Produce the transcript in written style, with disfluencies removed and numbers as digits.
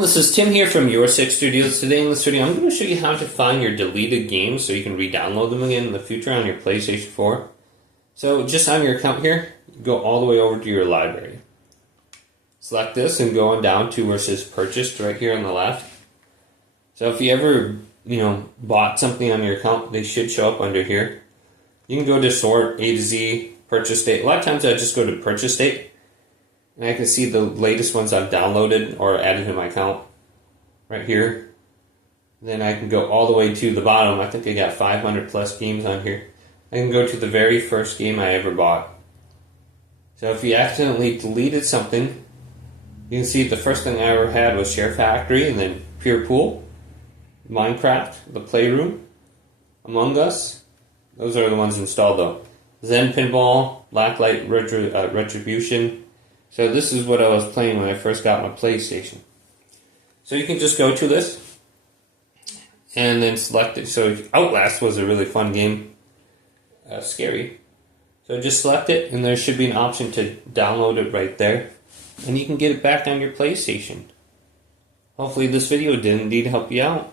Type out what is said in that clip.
This is Tim here from YourSixStudios. Today in this video I'm going to show you how to find your deleted games so you can re-download them again in the future on your PlayStation 4. So just on your account here, go all the way over to your library. Select this and go on down to where it says purchased right here on the left. So if you ever bought something on your account, they should show up under here. You can go to sort A to Z, purchase date. A lot of times I just go to purchase date. And I can see the latest ones I've downloaded or added to my account right here. Then I can go all the way to the bottom. I think I got 500 plus games on here. I can go to the very first game I ever bought. So if you accidentally deleted something, you can see the first thing I ever had was Share Factory, and then Pure Pool, Minecraft, The Playroom, Among Us. Those are the ones installed though. Zen Pinball, Blacklight Retribution. So this is what I was playing when I first got my PlayStation. So you can just go to this and then select it. So Outlast was a really fun game. Scary. So just select it and there should be an option to download it right there. And you can get it back on your PlayStation. Hopefully this video did indeed help you out.